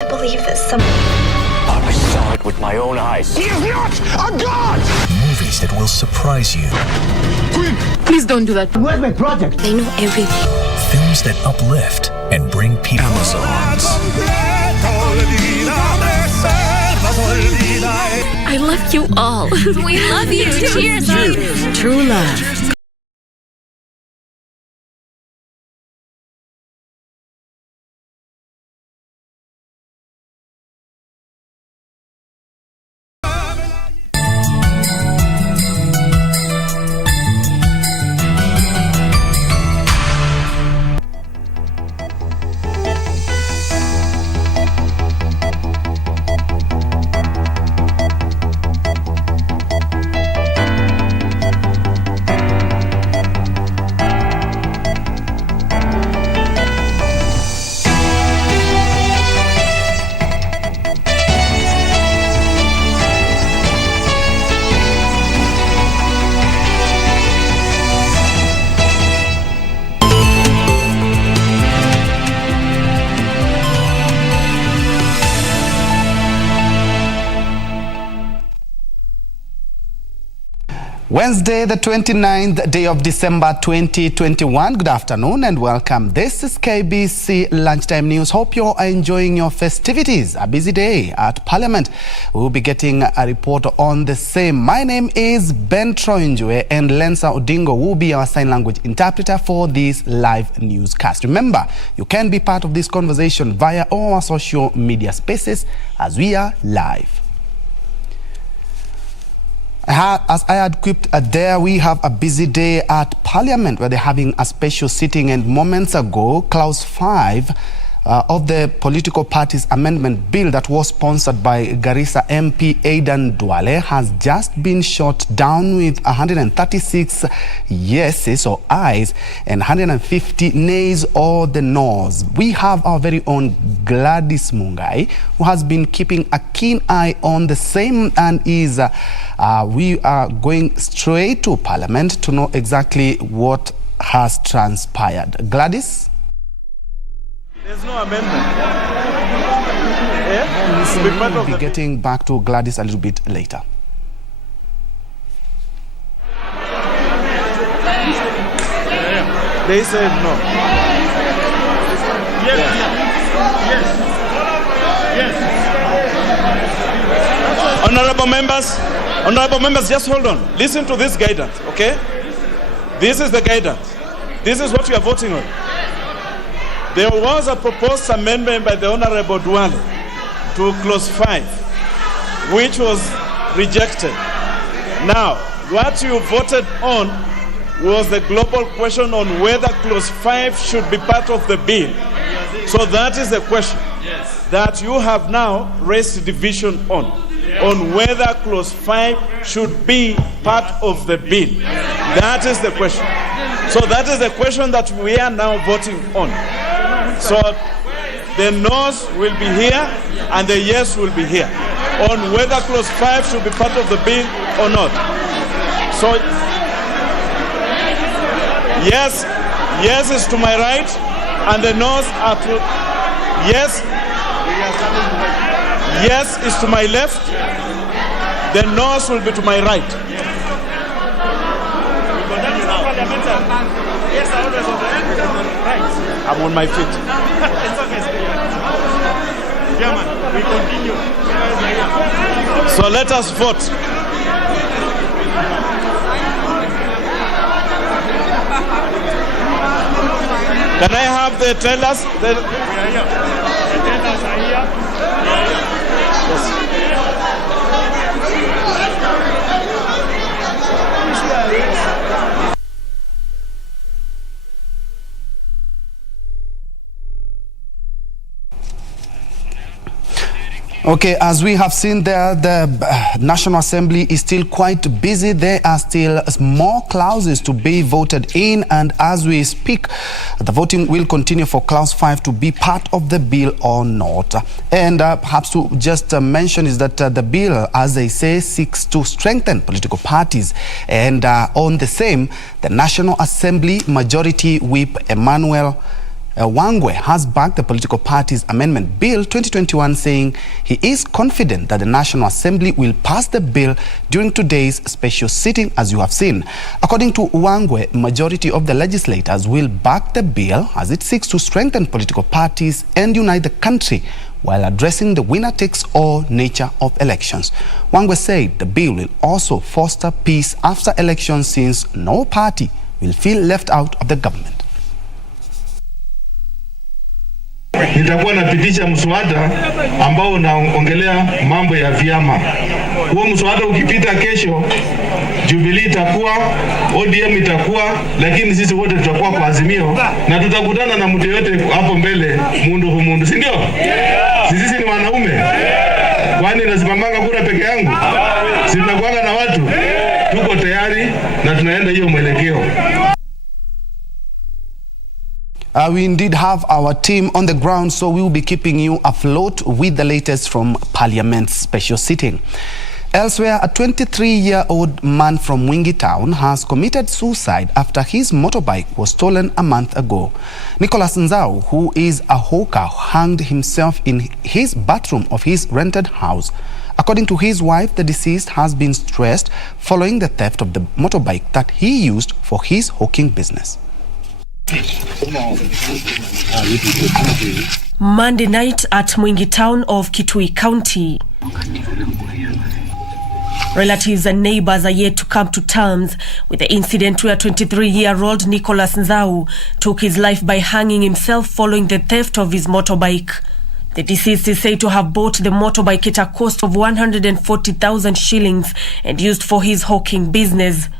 I believe that some... I saw it with my own eyes. He is not a god! Movies that will surprise you. Queen! Please don't do that. Where's my project? They know everything. Films that uplift and bring people. Amazons. I love you all. We love you. Cheers. True love. Wednesday, the 29th day of December 2021. Good afternoon and welcome. This is KBC Lunchtime News. Hope you're enjoying your festivities. A busy day at Parliament. We'll be getting a report on the same. My name is Njue and Lensa Odingo will be our sign language interpreter for this live newscast. Remember, you can be part of this conversation via our social media spaces as we are live. As I had quipped there, we have a busy day at Parliament where they're having a special sitting, and moments ago, Clause 5 of the political parties amendment bill that was sponsored by Garissa MP Aidan Duale has just been shot down with 136 yeses or ayes and 150 nays or the noes. We have our very own Gladys Mungai, who has been keeping a keen eye on the same, and is we are going straight to Parliament to know exactly what has transpired. Gladys? There's no amendment. We'll be getting back to Gladys a little bit later. They said no. Yes. Honorable members, just hold on. Listen to this guidance, okay? This is the guidance. This is what we are voting on. There was a proposed amendment by the Honorable Duale to Clause 5, which was rejected. Now, what you voted on was the global question on whether Clause 5 should be part of the bill. So that is the question that you have now raised division on whether Clause 5 should be part of the bill. That is the question. So that is the question that we are now voting on. So the no's will be here and the yes will be here on whether Clause 5 should be part of the bill or not. So yes is to my right and the no's are to yes is to my left, the no's will be to my right. I'm on my feet. It's okay. Chairman, we continue. So let us vote. Can I have the tellers? We are here. The tellers are here. Yes. Okay, as we have seen there, the National Assembly is still quite busy. There are still more clauses to be voted in, and as we speak, the voting will continue for Clause 5 to be part of the bill or not. And perhaps to just mention is that the bill, as they say, seeks to strengthen political parties. And on the same, the National Assembly Majority Whip Emmanuel Njue has backed the political party's amendment bill 2021, saying he is confident that the National Assembly will pass the bill during today's special sitting, as you have seen. According to Njue, majority of the legislators will back the bill as it seeks to strengthen political parties and unite the country while addressing the winner-takes-all nature of elections. Njue said the bill will also foster peace after elections, since no party will feel left out of the government. Nitakuwa napitisha mswada ambao unaongelea mambo ya vyama. Huo mswada ukipita kesho, Jubilee itakuwa, ODM itakuwa, lakini sisi wote tutakuwa kwa Azimio, na tutakutana na mtu yote hapo mbele, mundu, si ndio? Sisi ni wanaume. Kwani nasimamanga kura peke yangu? Si tunakuwa na watu. Tuko tayari na tunaenda hiyo mwelekeo. We indeed have our team on the ground, so we will be keeping you afloat with the latest from Parliament's special sitting. Elsewhere, a 23-year-old man from Mwingi Town has committed suicide after his motorbike was stolen a month ago. Nicholas Njue, who is a hawker, hanged himself in his bathroom of his rented house. According to his wife, the deceased has been stressed following the theft of the motorbike that he used for his hawking business. Monday night at Mwingi Town of Kitui County. Relatives and neighbors are yet to come to terms with the incident where 23-year-old Nicholas Njue took his life by hanging himself following the theft of his motorbike. The deceased is said to have bought the motorbike at a cost of 140,000 shillings and used for his hawking business.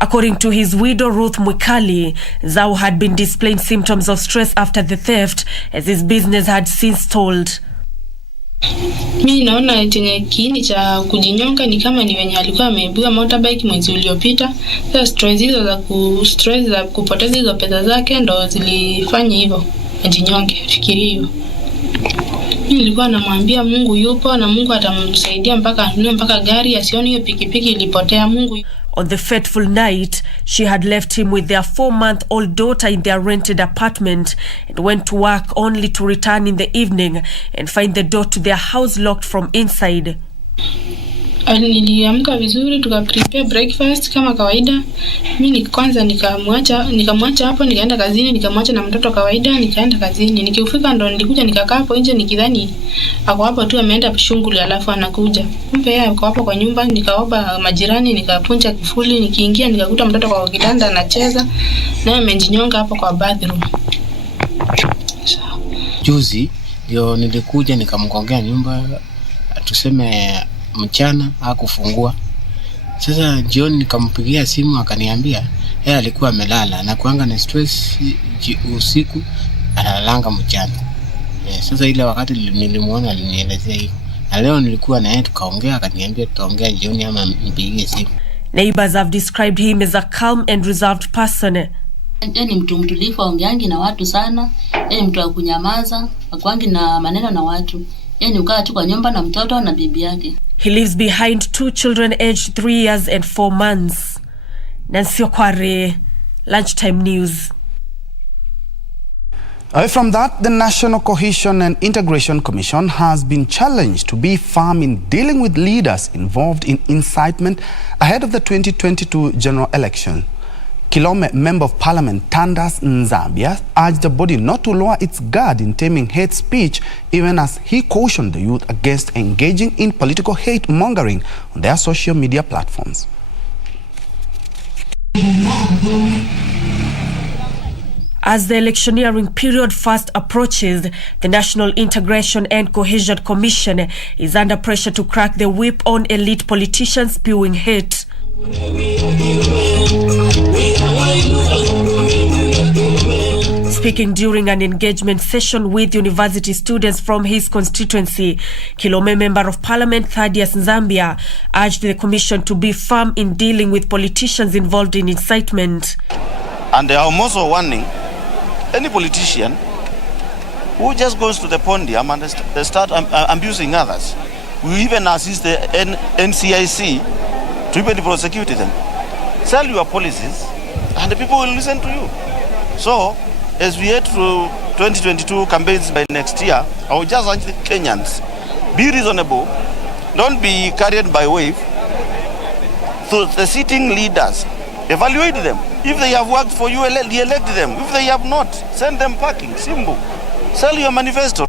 According to his widow Ruth Mwikali, Njue had been displaying symptoms of stress after the theft, as his business had since stalled. Mimi naona chenye kiini cha kujinyonga ni kama ni wenye alikuwa ameibiwa motorbike mwezi uliopita. Sasa stress za kupoteza hizo pesa zake ndo zilifanya hivyo ajinyonge. Fikiri hiyo. Mimi nilikuwa namwambia Mungu yupo na Mungu atamsaidia mpaka gari asione hiyo pikipiki ilipotea. Mungu. On the fateful night, she had left him with their 4-month-old daughter in their rented apartment and went to work only to return in the evening and find the door to their house locked from inside. Niliamka vizuri, tukaprepare breakfast kama kawaida. Mimi kwanza nikamwacha hapo, nikaenda kazini, nikamwacha na mtoto kawaida, nikaenda kazini. Nikifika ndo nilikuja nikakaa hapo nje nikidhani ako hapo tu ameenda shughuli alafu anakuja. Kumbe yeye ako hapo kwa nyumba, nikaomba majirani, nikapunja kifuli, nikiingia nikakuta mtoto kwa kitanda anacheza na amejinyonga hapo kwa bathroom. Juzi ndio nilikuja nikamgongea nyumba, tuseme mchana hakufungua. Sasa jioni nikampigia simu akaniambia yeye alikuwa amelala na kuanga na stress usiku, analalanga mchana. Sasa ile wakati nilimuona alinielezea hiyo. Na leo nilikuwa na yeye tukaongea, akaniambia tutaongea jioni ama mpigie simu. Neighbors have described him as a calm and reserved person. Yeye ni mtu mtulivu, aongeangi na watu sana. Yeye ni mtu wa kunyamaza, hakuangi na maneno na watu. Yeye ni ukaa tu kwa nyumba na mtoto na bibi yake. He leaves behind 2 children aged 3 years and 4 months. Nancy Okware, Lunchtime News. Away from that, the National Cohesion and Integration Commission has been challenged to be firm in dealing with leaders involved in incitement ahead of the 2022 general election. Kilome Member of Parliament Tandas Nzambia urged the body not to lower its guard in taming hate speech, even as he cautioned the youth against engaging in political hate-mongering on their social media platforms. As the electioneering period fast approaches, the National Integration and Cohesion Commission is under pressure to crack the whip on elite politicians spewing hate. Speaking during an engagement session with university students from his constituency, Kilome Member of Parliament Thaddeus Nzambia urged the Commission to be firm in dealing with politicians involved in incitement. And I'm also warning any politician who just goes to the podium and they start abusing others. We even assist the NCIC to even prosecute them. Sell your policies and the people will listen to you. So, as we head to 2022 campaigns by next year, I would just urge the Kenyans, be reasonable, don't be carried by wave. So the sitting leaders, evaluate them. If they have worked for you, elect them. If they have not, send them packing. Simple. Sell your manifesto.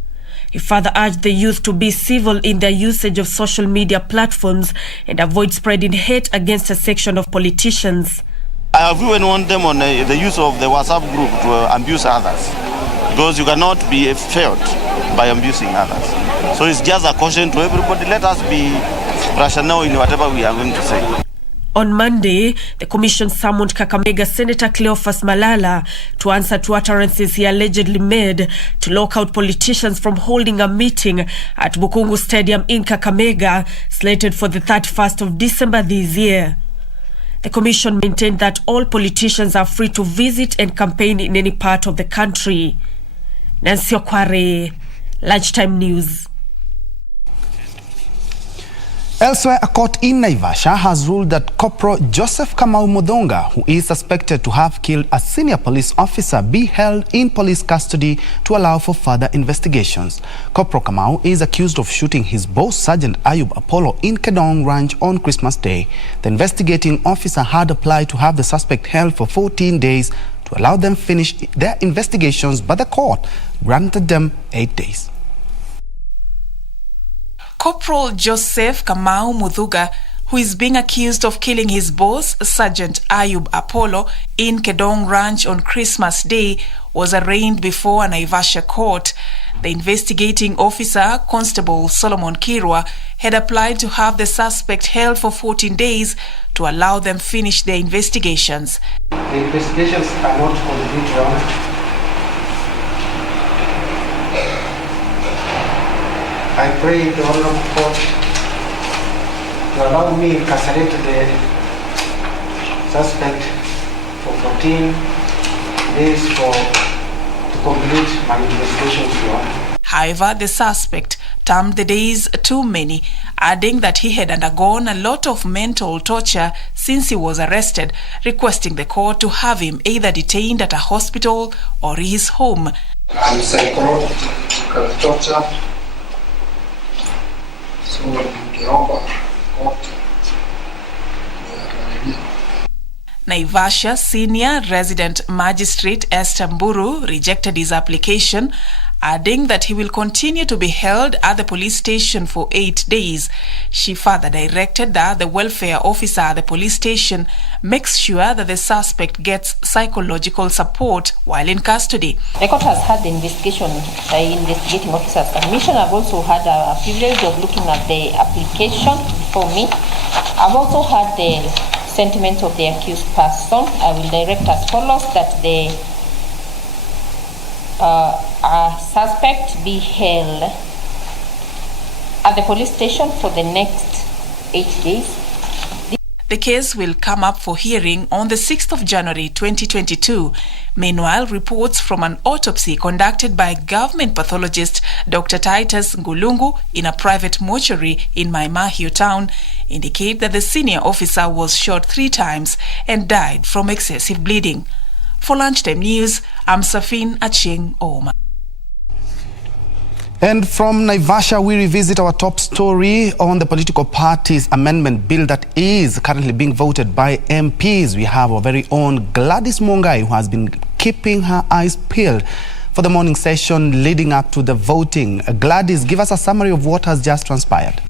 He further urged the youth to be civil in their usage of social media platforms and avoid spreading hate against a section of politicians. I even want them on the use of the WhatsApp group to abuse others, because you cannot be failed by abusing others. So it's just a caution to everybody. Let us be rational in whatever we are going to say. On Monday, the commission summoned Kakamega Senator Cleophas Malala to answer to utterances he allegedly made to lock out politicians from holding a meeting at Bukungu Stadium in Kakamega, slated for the 31st of December this year. The commission maintained that all politicians are free to visit and campaign in any part of the country. Nancy Okware, Lunchtime News. Elsewhere, a court in Naivasha has ruled that Corporal Joseph Kamau Muthonga, who is suspected to have killed a senior police officer, be held in police custody to allow for further investigations. Corporal Kamau is accused of shooting his boss, Sergeant Ayub Apollo, in Kedong Ranch on Christmas Day. The investigating officer had applied to have the suspect held for 14 days to allow them finish their investigations, but the court granted them 8 days. Corporal Joseph Kamau Muthonga, who is being accused of killing his boss, Sergeant Ayub Apollo, in Kedong Ranch on Christmas Day, was arraigned before a Naivasha court. The investigating officer, Constable Solomon Kirwa, had applied to have the suspect held for 14 days to allow them finish their investigations. The investigations are not complete, Your Honor. I pray the Honorable Court to allow me to incarcerate the suspect for 14 days to complete my investigations. However, the suspect termed the days too many, adding that he had undergone a lot of mental torture since he was arrested, requesting the court to have him either detained at a hospital or his home. And psychological torture. Naivasha Senior Resident Magistrate Esther Mburu rejected his application, adding that he will continue to be held at the police station for 8 days. She further directed that the welfare officer at the police station makes sure that the suspect gets psychological support while in custody. The court has had the investigating officer's submission. I've also had a privilege of looking at the application for me. I've also had the sentiment of the accused person. I will direct as follows that the suspect be held at the police station for the next 8 days. The case will come up for hearing on the 6th of January 2022. Meanwhile, reports from an autopsy conducted by government pathologist Dr. Titus Ngulungu in a private mortuary in Maimahio town indicate that the senior officer was shot 3 times and died from excessive bleeding. For Lunchtime News, I'm Safin Acheng Oma. And from Naivasha, we revisit our top story on the political parties amendment bill that is currently being voted by MPs. We have our very own Gladys Mongai, who has been keeping her eyes peeled for the morning session leading up to the voting. Gladys, give us a summary of what has just transpired.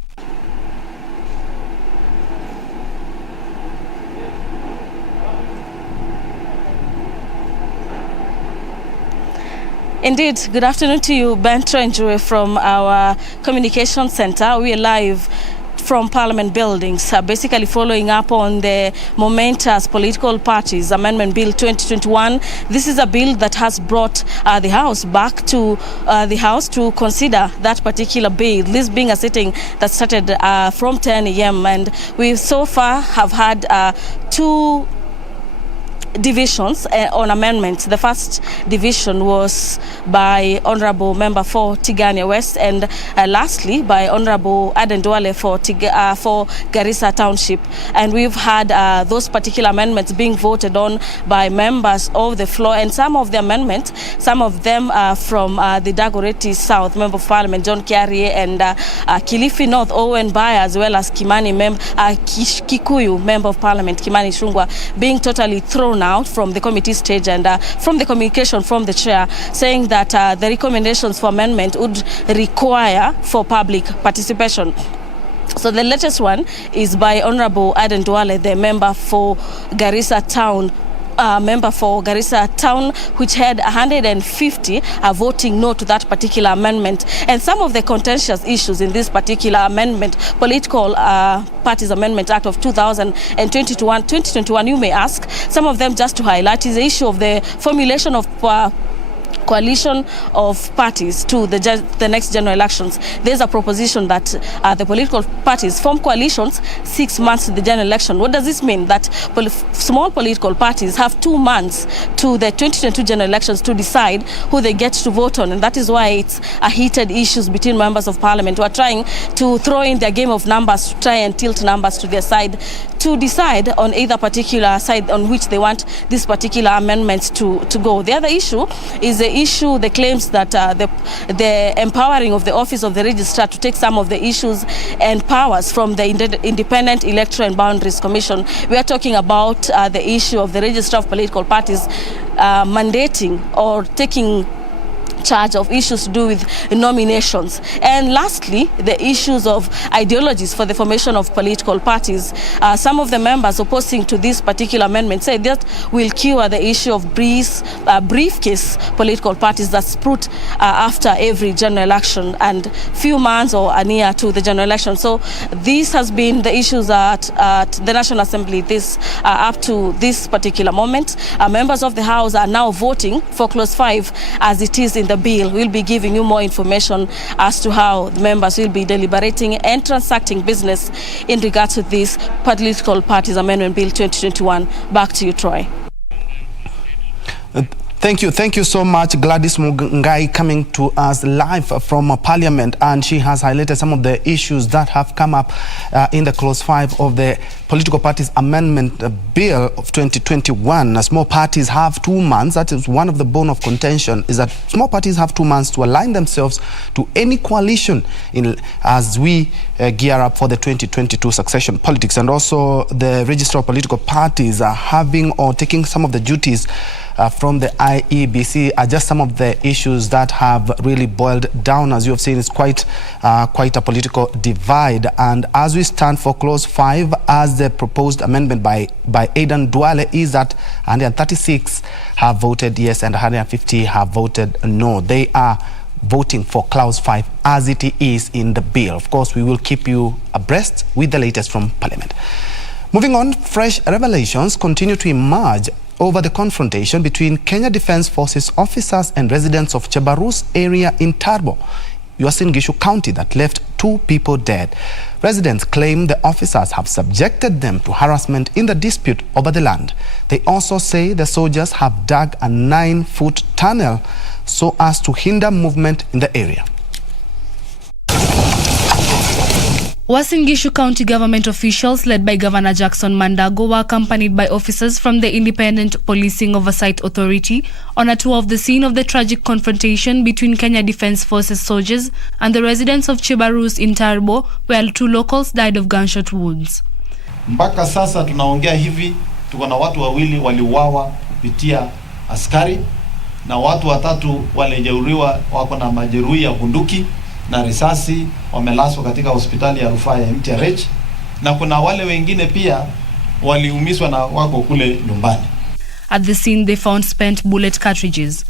Indeed, good afternoon to you, Njue, from our communication center. We are live from Parliament buildings, basically following up on the momentous political parties amendment bill 2021. This is a bill that has brought the House back to the House to consider that particular bill, this being a sitting that started from 10 a.m. and we so far have had 2 divisions on amendments. The first division was by Honorable Member for Tigania West, and lastly by Honorable Aden Duale for Garissa Township. And we've had those particular amendments being voted on by members of the floor, and some of the amendments, some of them from the Dagoretti South Member of Parliament John Kiarie, and Kilifi North Owen Baya, as well as Kikuyu Member of Parliament Kimani Shungwa, being totally thrown out from the committee stage, and from the communication from the chair, saying that the recommendations for amendment would require for public participation. So the latest one is by Honorable Aden Duale, the member for Garissa Town, which had 150 voting no to that particular amendment. And some of the contentious issues in this particular amendment, Political Parties Amendment Act of 2021, you may ask, some of them just to highlight, is the issue of the formulation of coalition of parties to the next general elections. There's a proposition that the political parties form coalitions 6 months to the general election. What does this mean? That small political parties have 2 months to the 2022 general elections to decide who they get to vote on, and that is why it's a heated issues between members of parliament who are trying to throw in their game of numbers, to try and tilt numbers to their side, to decide on either particular side on which they want this particular amendment to go. The other issue is the claims that the empowering of the office of the registrar to take some of the issues and powers from the Independent Electoral and Boundaries Commission. We are talking about the issue of the registrar of political parties mandating or taking charge of issues to do with nominations. And lastly, the issues of ideologies for the formation of political parties. Some of the members opposing to this particular amendment say that will cure the issue of briefcase political parties that sprout after every general election and few months or near to the general election. So this has been the issues at the National Assembly up to this particular moment. Members of the House are now voting for Clause 5 as it is in the bill. We'll be giving you more information as to how the members will be deliberating and transacting business in regard to this Political Parties Amendment Bill 2021. Back to you, Troy. Thank you so much, Gladys Mugai, coming to us live from Parliament, and she has highlighted some of the issues that have come up in the Clause 5 of the Political Parties Amendment Bill of 2021. Small parties have 2 months. That is one of the bone of contention, is that small parties have 2 months to align themselves to any coalition as we gear up for the 2022 succession politics. And also the Register of Political Parties are having or taking some of the duties from the IEBC are just some of the issues that have really boiled down. As you have seen, it's quite a political divide. And as we stand for Clause 5, as the proposed amendment by Aden Duale is that 136 have voted yes and 150 have voted no. They are voting for Clause 5 as it is in the bill. Of course, we will keep you abreast with the latest from Parliament. Moving on, fresh revelations continue to emerge over the confrontation between Kenya Defence Forces officers and residents of Chebarus area in Tarbo, Uasin Gishu County, that left 2 people dead. Residents claim the officers have subjected them to harassment in the dispute over the land. They also say the soldiers have dug a 9-foot tunnel so as to hinder movement in the area. Uasin Gishu County government officials led by Governor Jackson Mandago were accompanied by officers from the Independent Policing Oversight Authority on a tour of the scene of the tragic confrontation between Kenya Defence Forces soldiers and the residents of Chebarus in Tarbo, where 2 locals died of gunshot wounds. Mpaka sasa tunaongea hivi, tuko na watu 2 waliuawa kupitia askari na watu 3 walijeruhiwa, wako na majeruhi ya bunduki na risasi, wamelaswa katika hospitali ya rufaa ya MTRH, na kuna wale wengine pia waliumizwa na wako kule nyumbani. At the scene they found spent bullet cartridges.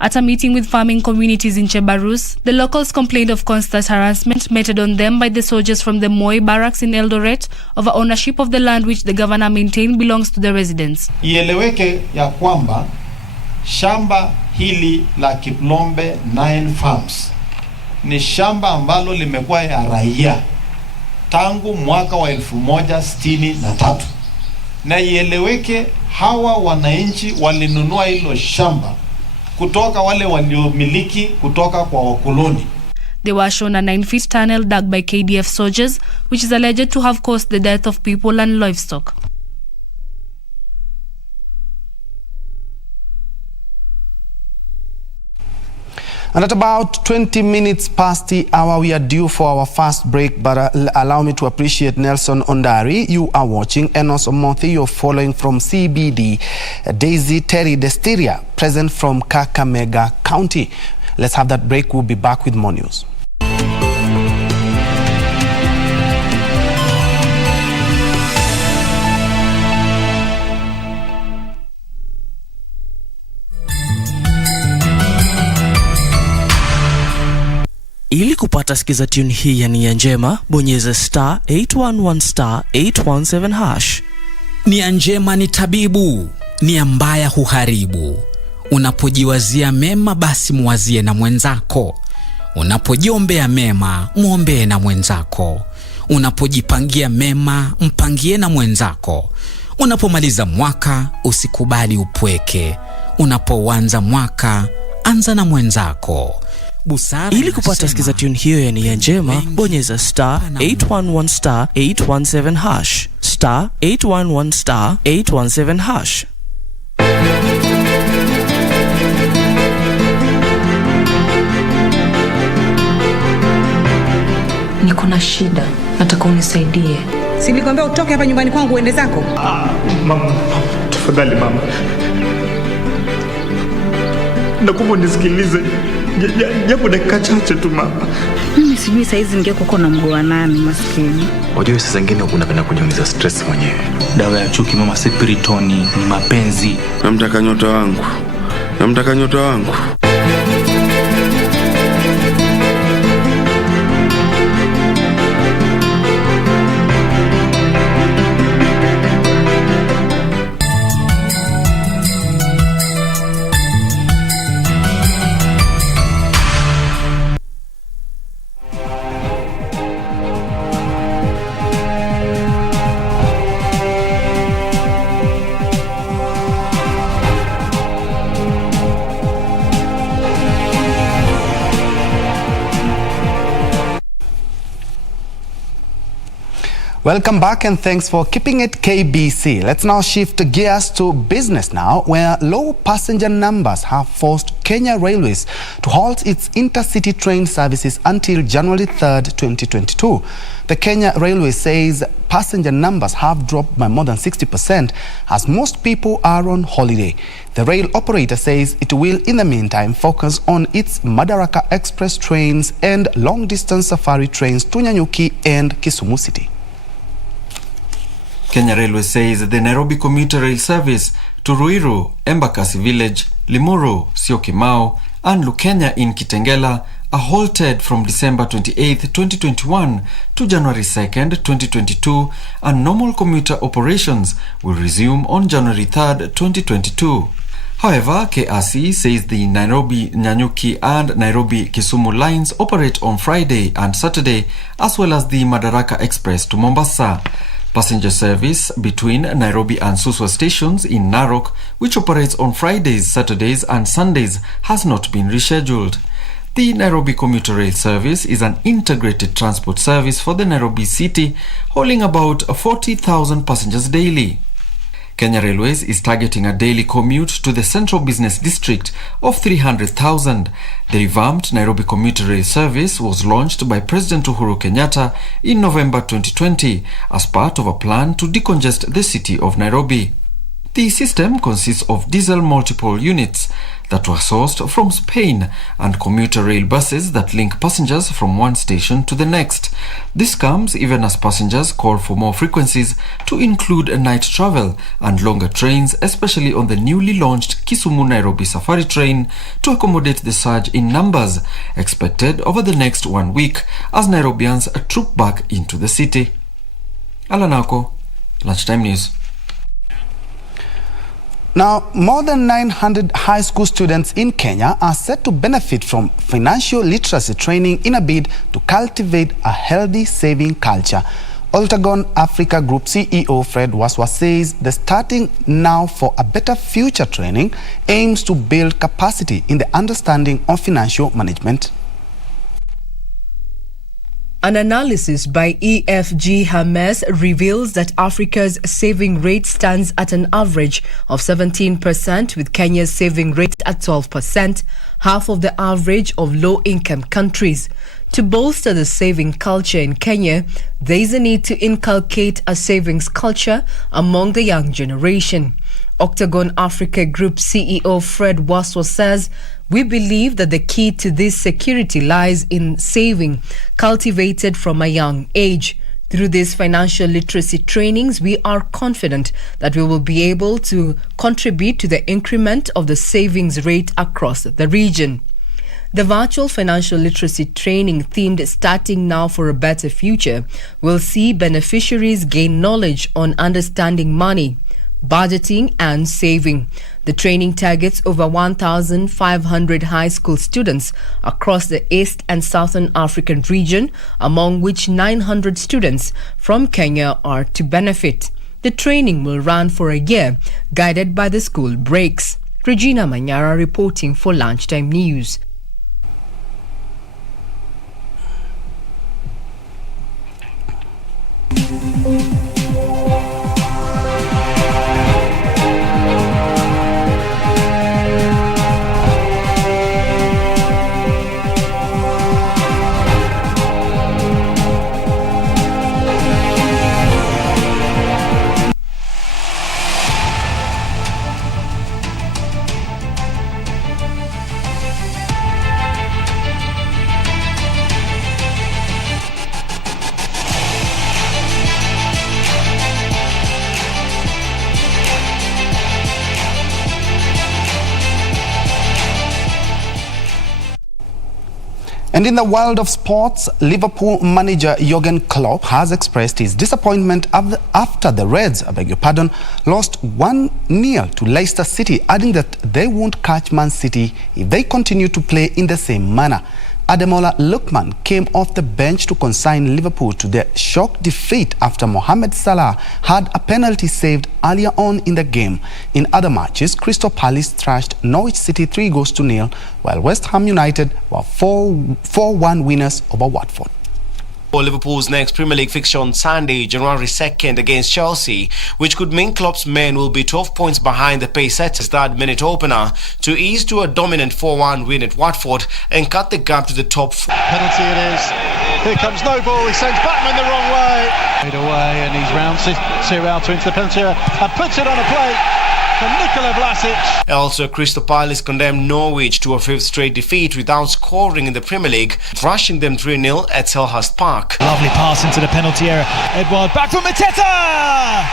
At a meeting with farming communities in Chebarus, the locals complained of constant harassment meted on them by the soldiers from the Moi barracks in Eldoret over ownership of the land which the governor maintained belongs to the residents. Ieleweke ya kwamba shamba hili la Kiplombe 9 farms ni shamba ambalo limekuwa ya raia tangu mwaka wa 1163. Na ieleweke, hawa wananchi walinunua hilo shamba kutoka wale waliomiliki kutoka kwa wakoloni. They were shown a 9-foot tunnel dug by KDF soldiers, which is alleged to have caused the death of people and livestock. And at about 20 minutes past the hour, we are due for our first break, but allow me to appreciate Nelson Ondari. You are watching Enos Omothi. You're following from CBD. Daisy Terry Destiria, present from Kakamega County. Let's have that break. We'll be back with more news. Ili kupata sikiza tune hii ya nia njema, bonyeza *811*817#. Nia njema ni tabibu, nia mbaya huharibu. Unapojiwazia mema, basi muwazie na mwenzako. Unapojiombea mema, muombee na mwenzako. Unapojipangia mema, mpangie na mwenzako. Unapomaliza mwaka, usikubali upweke. Unapoanza mwaka, anza na mwenzako. Ili kupata sikiza tune hiyo ya nia njema, bonyeza *811*817#. *811*817#. Niko na shida, nataka unisaidie. Si nilikwambia utoke hapa nyumbani kwangu uende zako? Mama, tafadhali mama. Nakuomba nisikilize. Japo dakika chache tu mama. Mimi sijui saizi ningekuwa na mguu wa nani maskini. Wajua sasa zingine unapenda kujiongeza stress mwenyewe. Dawa ya chuki mama, sepiritoni ni mapenzi. Namtaka nyota wangu. Namtaka nyota wangu. Welcome back and thanks for keeping it KBC. Let's now shift gears to business now, where low passenger numbers have forced Kenya Railways to halt its intercity train services until January 3rd, 2022. The Kenya Railways says passenger numbers have dropped by more than 60% as most people are on holiday. The rail operator says it will, in the meantime, focus on its Madaraka Express trains and long-distance safari trains to Nyanyuki and Kisumu City. Kenya Railways says the Nairobi commuter rail service to Ruiru, Embakasi Village, Limuru, Syokimau, and Lukenya in Kitengela are halted from December 28, 2021 to January 2nd, 2022, and normal commuter operations will resume on January 3rd, 2022. However, KRC says the Nairobi Nyanyuki and Nairobi Kisumu lines operate on Friday and Saturday, as well as the Madaraka Express to Mombasa. Passenger service between Nairobi and Suswa stations in Narok, which operates on Fridays, Saturdays and Sundays, has not been rescheduled. The Nairobi commuter rail service is an integrated transport service for the Nairobi city, hauling about 40,000 passengers daily. Kenya Railways is targeting a daily commute to the central business district of 300,000. The revamped Nairobi commuter rail service was launched by President Uhuru Kenyatta in November 2020 as part of a plan to decongest the city of Nairobi. The system consists of diesel multiple units that were sourced from Spain and commuter rail buses that link passengers from one station to the next. This comes even as passengers call for more frequencies to include a night travel and longer trains, especially on the newly launched Kisumu-Nairobi Safari train, to accommodate the surge in numbers expected over the next 1 week as Nairobians troop back into the city. Alanako, Lunchtime News. Now, more than 900 high school students in Kenya are set to benefit from financial literacy training in a bid to cultivate a healthy saving culture. Octagon Africa Group CEO Fred Waswa says the Starting Now for a Better Future training aims to build capacity in the understanding of financial management. An analysis by EFG Hermes reveals that Africa's saving rate stands at an average of 17%, with Kenya's saving rate at 12%, half of the average of low-income countries. To bolster the saving culture in Kenya, there is a need to inculcate a savings culture among the young generation. Octagon Africa Group CEO Fred Waswa says, "We believe that the key to this security lies in saving, cultivated from a young age. Through these financial literacy trainings, we are confident that we will be able to contribute to the increment of the savings rate across the region." The virtual financial literacy training themed Starting Now for a Better Future will see beneficiaries gain knowledge on understanding money, budgeting and saving. The training targets over 1,500 high school students across the East and Southern African region, among which 900 students from Kenya are to benefit. The training will run for a year, guided by the school breaks. Regina Manyara reporting for Lunchtime News. And in the world of sports, Liverpool manager Jurgen Klopp has expressed his disappointment after the Reds, lost 1-0 to Leicester City, adding that they won't catch Man City if they continue to play in the same manner. Ademola Lookman came off the bench to consign Liverpool to their shock defeat after Mohamed Salah had a penalty saved earlier on in the game. In other matches, Crystal Palace thrashed Norwich City 3-0, while West Ham United were 4-1 winners over Watford. Liverpool's next Premier League fixture on Sunday, January 2nd against Chelsea, which could mean Klopp's men will be 12 points behind the pace-setters third-minute opener to ease to a dominant 4-1 win at Watford and cut the gap to the top four. Penalty it is. Here comes no ball. He sends Batman the wrong way. Made away, and he's round Sierralta into the penalty area and puts it on a plate for Nikola Vlasic. Also, Crystal Palace condemned Norwich to a fifth straight defeat without scoring in the Premier League, thrashing them 3-0 at Selhurst Park. Lovely pass into the penalty area. Edouard back from Mateta!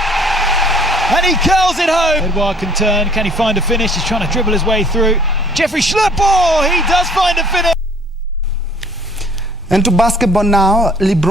And he curls it home. Edouard can turn. Can he find a finish? He's trying to dribble his way through. Jeffrey Schlupp, he does find a finish. And to basketball now, LeBron